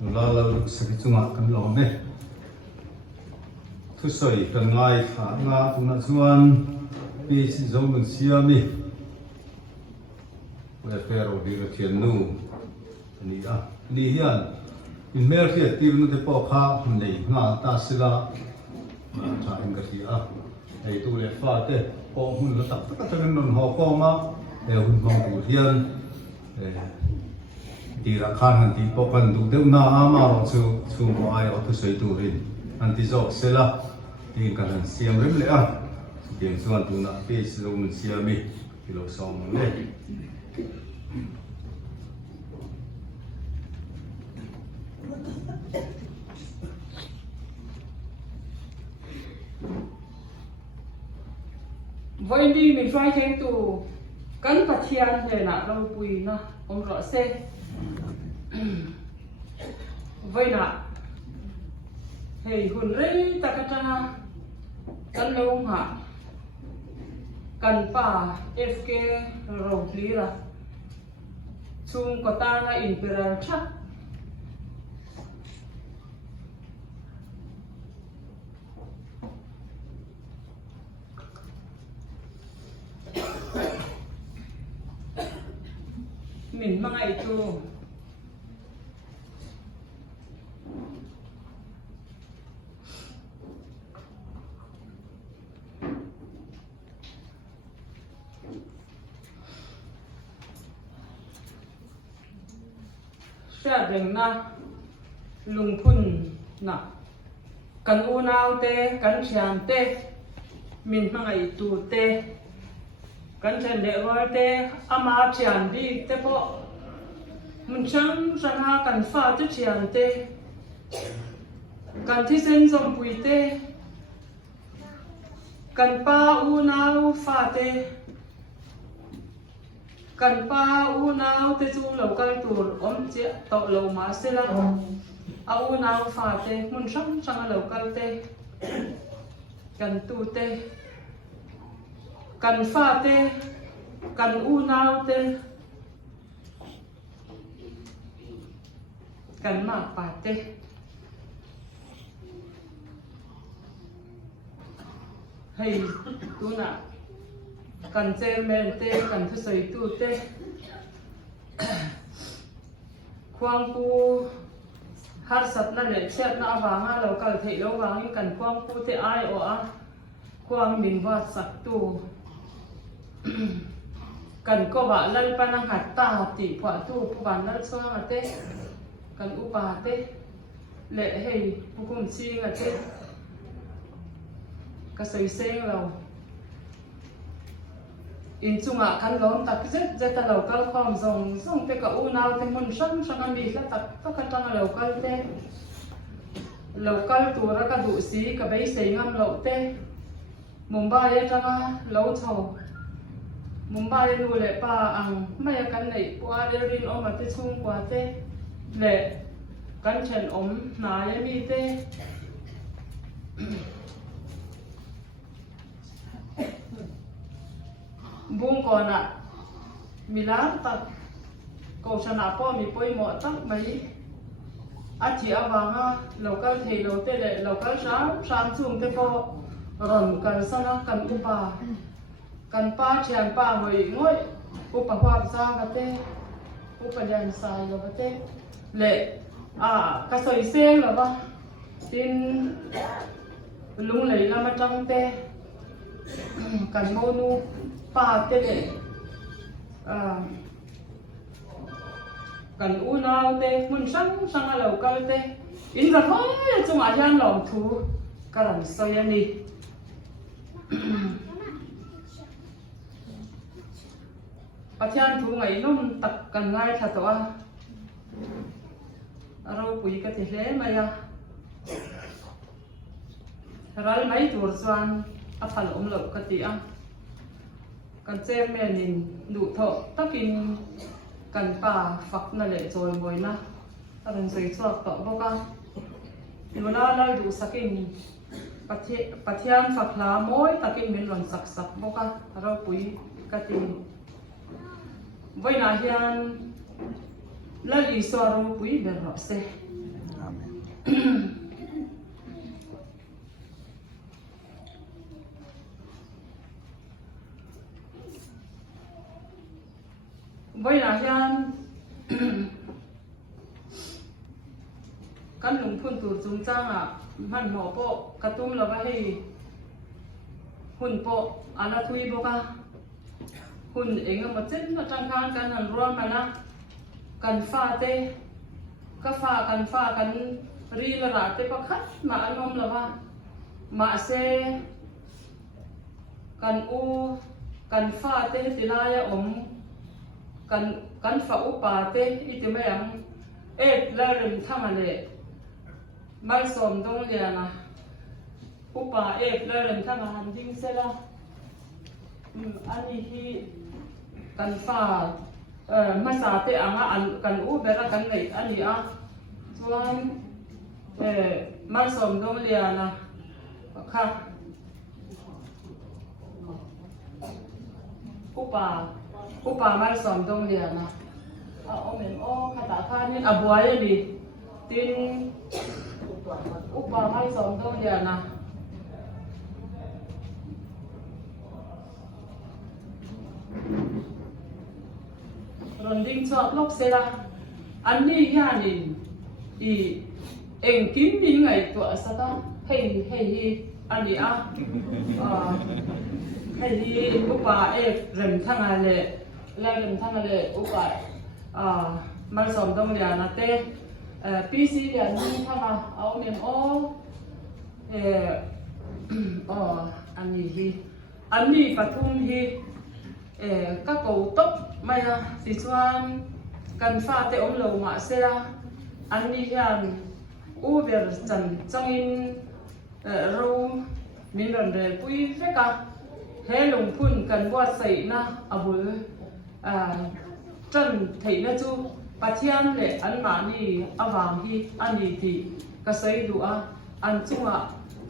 la la saki chunga kan lo ne thu soi kan ngai tha nga tuna chuan pi si zo mun siami we pero di ga thian nu ni a ni hian in mer hi ti nu te po kha nei nga ta sila tha in ga ti a ei tu le fa te po hun la tak tak tak non ho ko ma e hun hong tu hian đi ra khăn anh đi bốc anh đủ đều na ama rồi chu mo ai ở thu sấy tu rin anh đi dọc xe la đi cả anh xiêm rếm lẽ à tiền xuân tu na pe sử mình xiêm mi kilo song này với đi mình phải thêm tu cắn bát thiên để nạp lâu bùi na ông rõ xe với nạ thì hồn rây ta cắt ra cắn lâu hả cần pa fk rồi lý là chung có ta là imperial chắc mình mang ai tu sẽ đừng na lùng phun na cần u nào te cần chàng te mình mang ai tu te cần chàng để gọi te ama chàng đi te po mình chẳng rằng ha cần pha te chàng te cần thi sinh dòng bùi te cần pa u nào pha te cần pa u nào te chu lâu cái tur chia tọ lâu mà sẽ là u nào pha te mình chẳng lâu cái te cần tu te cần pha te cần u nào te cần mà pha te hay tu na cần xem men te cần thứ sấy tu te khoang pu har sat na le chet na awanga local thei lo wangi cần khoang pu te ai o a khoang min wa sak tu cần ko ba lal panang hat ta ti phwa tu pu ban lal so te cần u pa te le hey pu kum chi nga te ka soi seng lo in chunga kan lom tak zet ta local khom zong te ka u naw te mun sang ami ka tak ka tang local te local tu ra ka du si ka bei sei ngam lo te Mumbai tanga lo chho Mumbai nu le pa ang mai kan nei kwa le rin om te chung kwa te le kan chen om na ye mi te bung còn ạ mi lá tập cầu sanh áp po mi poi mọ tắc mấy á chỉ áp vàng ha lầu cao thì lầu tê lệ lầu cao sáng xuống tê po rầm cần sana cần upa cần pa chèn pa người ngồi upa hoa sa cái tê upa đèn sai rồi cái tê lệ cái sợi sen là ba tin lúng lấy làm trong tê cần monu pa te le cần u nào te mun sang lâu cái te in ra thôi chung à hian lòng thu cái làm sao vậy đi à hian thu ngày nôm tập cần ngay thật toa rồi bùi cái thế lẽ mày à rồi mấy tuổi xuân phải ôm lộc cái gì à cần xem mẹ nhìn đủ thọ tấtkin cần pa phật na lệ rồi ngồi na ta đừng xây cho tọ bao ca điều na lai đủ sakin pathian phật lá mối takin min lon sak bao ca rồi bùi cái gì với na hian la li so ro bùi bel ro se với là hiện căn lùng phun tụt chúng taมันหมอโปกระตุ้มเราไปให้หุ่นโปอะไรทุยบอกว่าหุ่นเองมาเจ็ดมาจังการกันหันรวมกันนะกันฟ้าเตะก็ฟ้ากันรีละระเตะก็คัดมาอันนมเราว่ามาเซกันอูกันฟ้าเตะติลายอมกันฟ้าอุปาเตะอิติไม่ยังแล้วเริ่มทำอะไรไม่สมตรงเรียนนะอุปาแล้วเริ่มทำอาหารจริงเสร็จแล้วอันนี้ที่กันฟ้ามาสาเตะอ่ะอันกันอูเบระกันไหนอันนี้อ่ะส่วนไม่สมตรงเรียนนะค่ะอุปาไม่สมตรงเรียนนะเอาเหม็นคาถาข้านี่บัวยังดีตินอุปาไม่สมตรงเรียนนะรอนดิ้งชอบลกเสละอันนี้ย่านี่อีเอ็งกินดิ้งไงตัวสักให้อันนี้อ่ะให้อุปาเริ่มทั้งอะไรแล้วเริ่มทั้งอะไรอุปามันสมต้องเรียนนะเต้ปีซีเรียนนี่ถ้ามาเอาเมียนอันนี้ปทุมฮีก็กูตบไม่นะสิชวนกันฟ้าเตอมโลมาเสียอันนี้ยันอูเบอร์จังอินรูมินรันเดปุยเฟกะเฮลงพุ่นกันว่าใส่นะอาบุจันถีนะจูปัจเจียนเลยอันมานี่อวางฮีอันนี้ที่ก็ใส่ดูอันจุง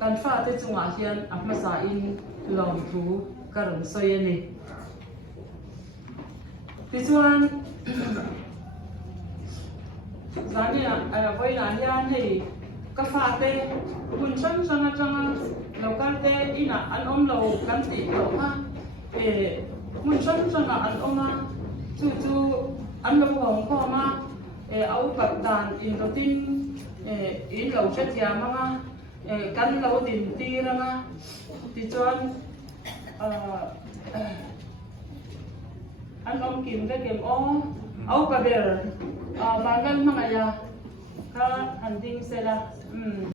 กันฟ้าเตจุงเฮียนอัพมาสาอินลองทูกระรงใส่นี่ที่ส่วนร้านเนี่ยไว้ร้านย่านให้กาแฟเต้คุณช่างเราการเต้อีน่ะอันอมเรากันติเราค่ะคุณช่างอันอมมาจู่อันเราของพ่อมาเอากับดานอินโดตินอินเราเช็ดยามากันเราดินตีแล้วนะที่ส่วนอันอมกินได้เก็บเอากระเบลบางกันมั่งอะยาค่ะหันดิ้งเสร็จละ